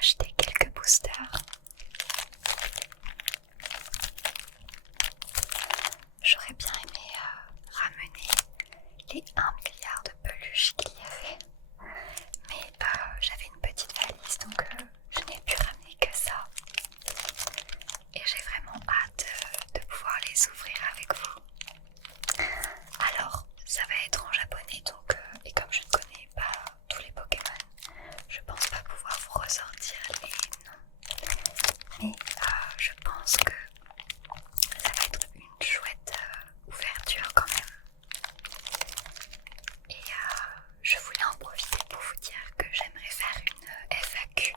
acheté quelques boosters. J'aurais bien aimé ramener les 1 milliard de peluches qu'il y avait, mais j'avais une petite valise donc je n'ai pu ramener que ça. Et j'ai vraiment hâte de pouvoir les ouvrir avec vous. Alors, ça va être en japonais donc, et comme je ne connais pas tous les Pokémon, je pense pas pouvoir vous ressortir les noms. Mais je pense que ça va être une chouette ouverture quand même. Et je voulais en profiter pour vous dire que j'aimerais faire une FAQ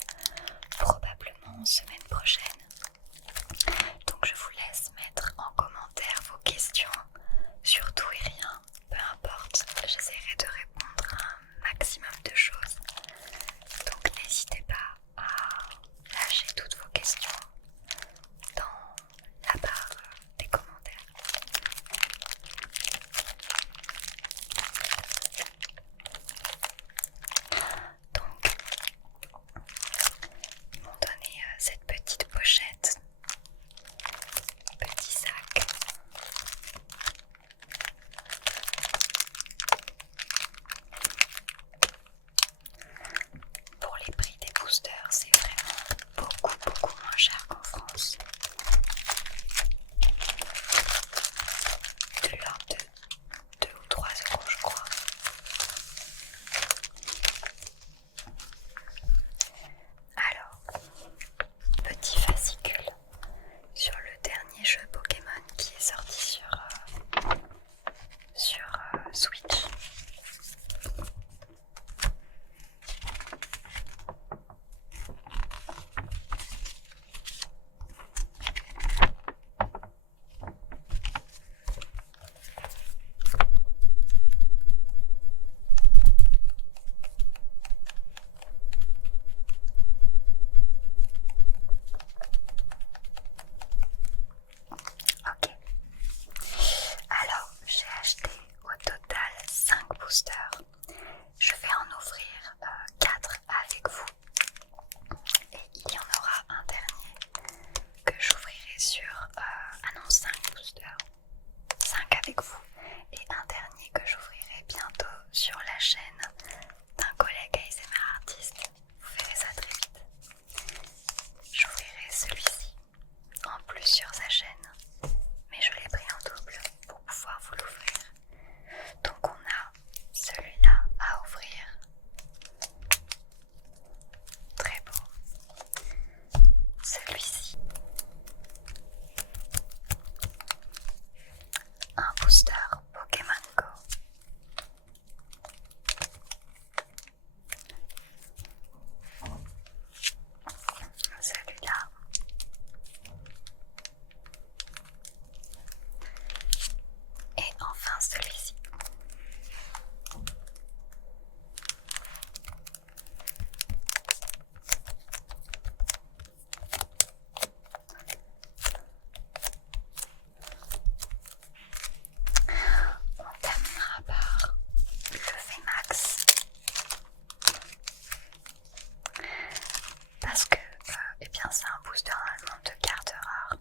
probablement semaine prochaine. Donc je vous laisse mettre en commentaire vos questions sur tout et rien, peu importe, j'essaierai de répondre à un maximum de choses. Donc n'hésitez pas à lâcher toutes vos questions dans la barre des commentaires. Donc, ils m'ont donné cette petite pochette, petit sac. Pour les prix des boosters, c'est vraiment beaucoup moins cher qu'en France. De l'ordre de 2 ou 3 euros, je crois. Alors, petit fascicule sur le dernier jeu Pokémon qui est sorti sur Switch. Ok. Alors, j'ai acheté au total 5 boosters. Je vais en ouvrir 4 avec vous. Et il y en aura un dernier que j'ouvrirai sur... non, 5 boosters. 5 avec vous. Et un dernier que j'ouvrirai bientôt sur la chaîne d'un collègue ASMR artiste. Vous verrez ça très vite. J'ouvrirai celui-ci en plus sur sa chaîne. Mais je l'ai pris en double pour pouvoir vous l'ouvrir. Donc on a celui-là à ouvrir. Très beau. Celui-ci. Un booster Pokémon Go. Celui-là. Et enfin celui-ci. On terminera par le VMAX. Parce que eh bien c'est un booster allemand de cartes rares.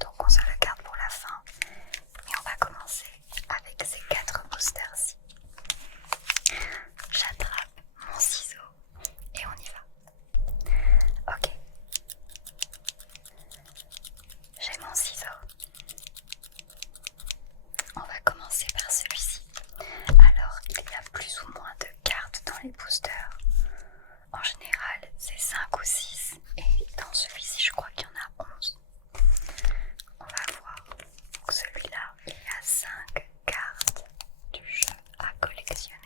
Donc on se le garde pour la fin. Et on va commencer avec ces 4 boosters-ci. J'attrape mon ciseau et on y va. Ok. J'ai mon ciseau. On va commencer par celui-ci. Alors, il y a plus ou moins de cartes dans les boosters. En général, c'est 5 ou 6. Et dans celui-ci, je crois qu'il y en a 11. On va voir. Donc celui-là, il y a 5 cartes du jeu à collectionner.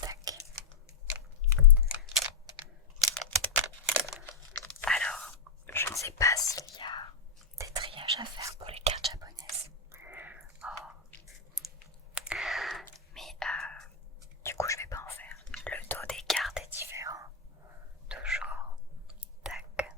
Tac. Alors, je ne sais pas s'il y a des triages à faire pour les cartes japonaises. Oh. Mais du coup, je vais pas en faire. Le dos des cartes est différent. Toujours. Tac.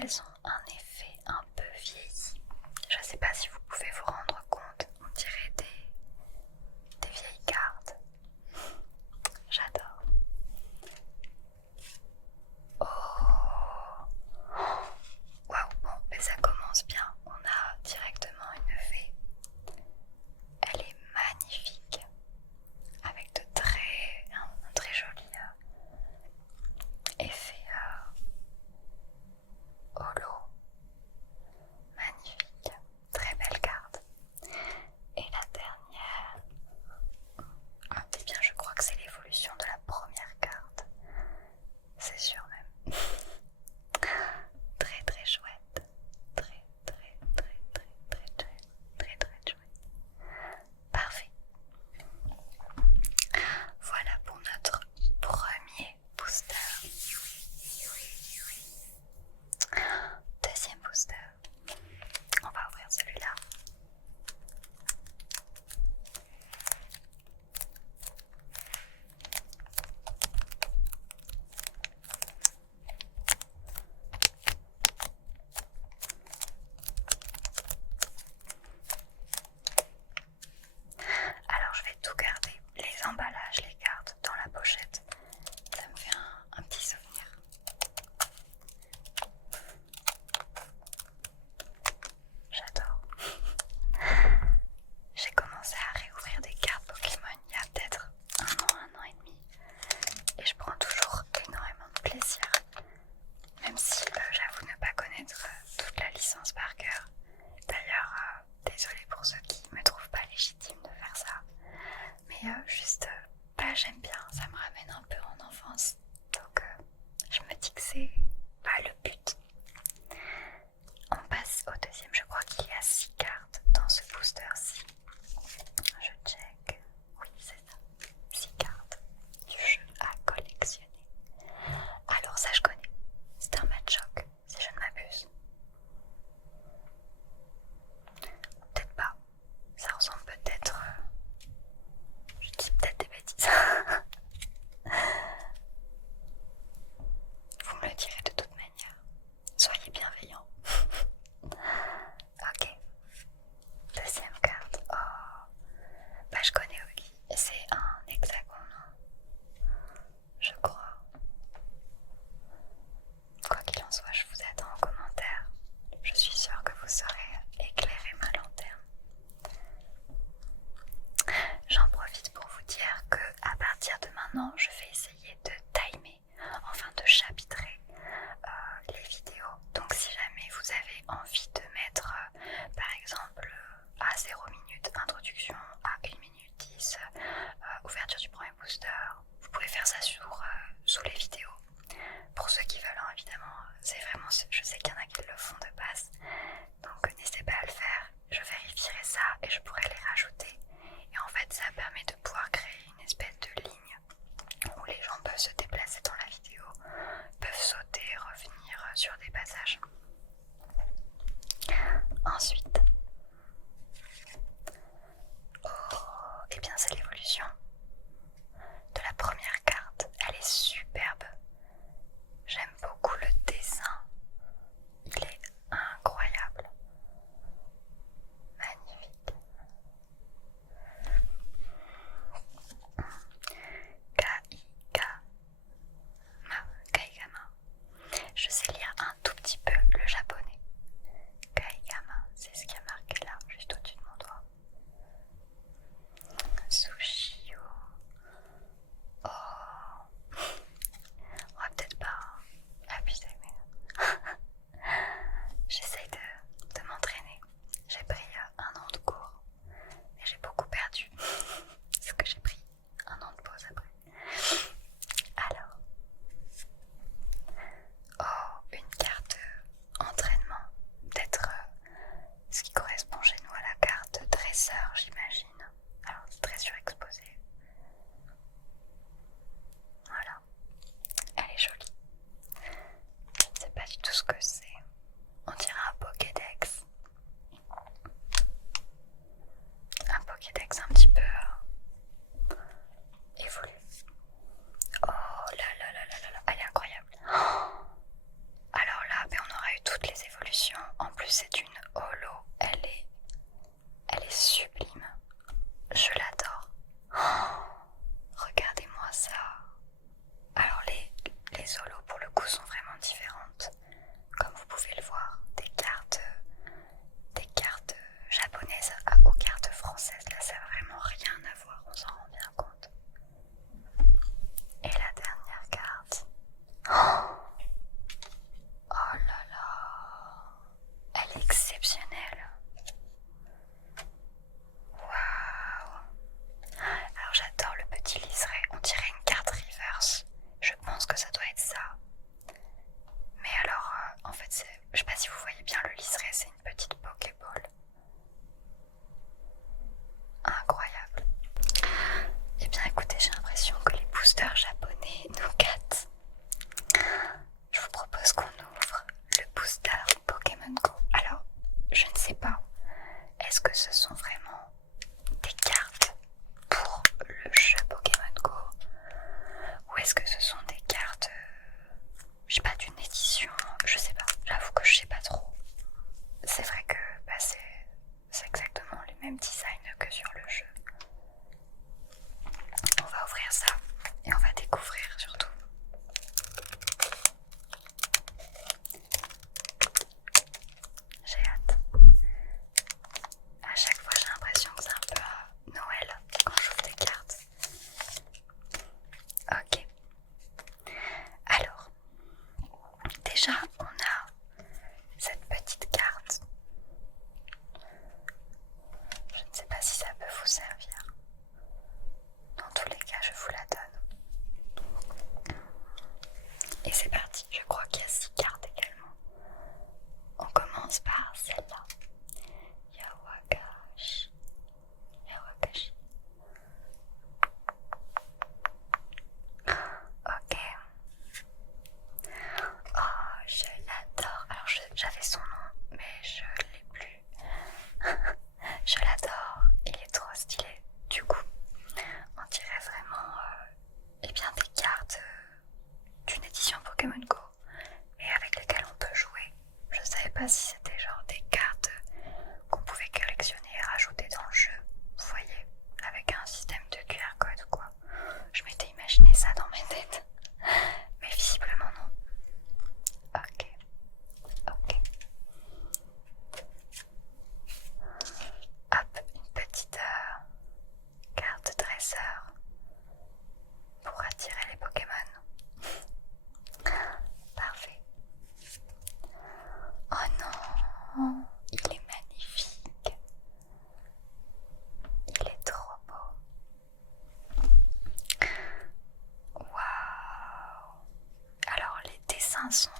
qu'elles ont un effet un peu vieilli. Je ne sais pas si vous pouvez vous rendre compte, on dirait des vieilles cartes. J'adore. Oh, waouh, bon, mais ça commence bien. On a directement une fée. Elle est magnifique, avec un très joli effet holo. tous sont vraiment différentes. Comme vous pouvez le voir, des cartes japonaises aux cartes françaises, là ça n'a vraiment rien à voir, on s'en rend bien compte. Et la dernière carte, oh là là, elle est exceptionnelle. Waouh. Alors j'adore le petit liseré, on dirait une carte reverse, je pense que ça doit être ça. Mais alors, en fait, je sais pas si vous voyez bien le liseré, c'est une petite Pokéball. Incroyable. Eh bien écoutez, j'ai l'impression que les boosters japonais nous gâtent. Je vous propose qu'on ouvre le booster Pokémon Go. Alors, je ne sais pas, est-ce que ce sont vraiment des cartes pour le jeu Pokémon Go ou est-ce que ce sont des cartes, je sais pas, d'une édition, je sais pas, j'avoue que je sais pas trop. C'est vrai que c'est exactement les mêmes designs que sur le jeu. On va ouvrir ça et on va découvrir surtout. J'ai hâte. À chaque fois j'ai l'impression que c'est un peu Noël quand j'ouvre des cartes. Ok. Alors, déjà on a cette petite carte. Je ne sais pas si ça peut vous servir. Dans tous les cas, je vous la donne. Et c'est parti, je crois qu'il y a 6 cartes également. On commence par celle-là. Yawakashi. Ok. Oh, je l'adore. Alors j'avais son nom, mais je l'ai plus. Je l'adore. Il est trop stylé. Du coup, on dirait vraiment eh bien, des cartes d'une édition Pokémon Go, mais avec lesquelles on peut jouer. Je savais pas si c'était genre des cartes qu'on pouvait collectionner et rajouter dans le jeu. Vous voyez, avec un système de QR code ou quoi. Je m'étais imaginé ça dans mes têtes, mais visiblement non. Ok. Hop, une petite carte dresseur pour attirer les Pokémon. Parfait. Oh non, il est magnifique. Il est trop beau. Waouh. Alors les dessins sont